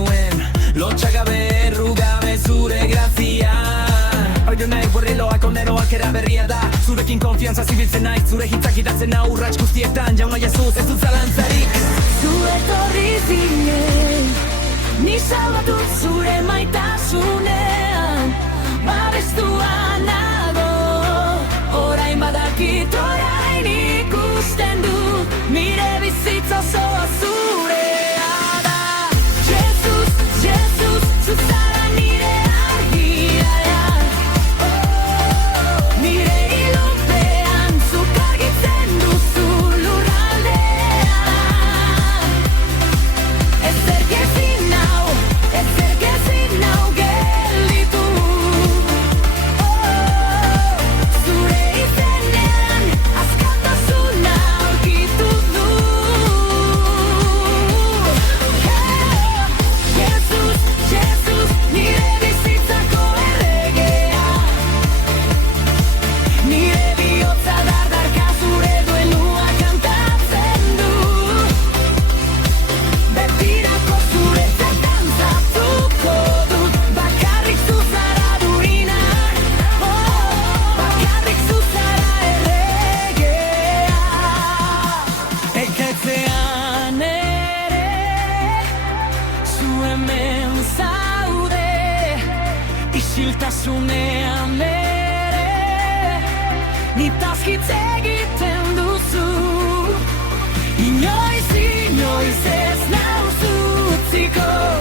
zenuen lotxagabe errugabe zure grazia. Oidu nahi borreloak onderoak eraberria da. Zurekin konfianza zibiltzen naiz, zure hitzak idatzen nau urrats guztietan. Jauna jasuz ez dut zalantzarik. Zu etorri zinen, ni salbatu zure maitasunean. Babestua nago, orain badakit, orain ikusten du. Nire bizitza osoa zurea da. Jesus, Jesus, zu zara nire argia. Nire ilunpean zuk argitzen duzu lurraldean. Ezerk ezin nau gelditu. Zure izenean askatasuna aurkitu du. Jesus, Jesus, nire bizitzako erregea. Nire bihotza dardarka zure duelua kantatzen du. Betirako zuretzat dantzatuko dut. Bakarrik zu zara duina, bakarrik zu zara erregea. Eketzean ere, zu hemen zaude. Isiltasunean ere, nitaz hitz egiten duzu. Inoiz ez nauzu utziko.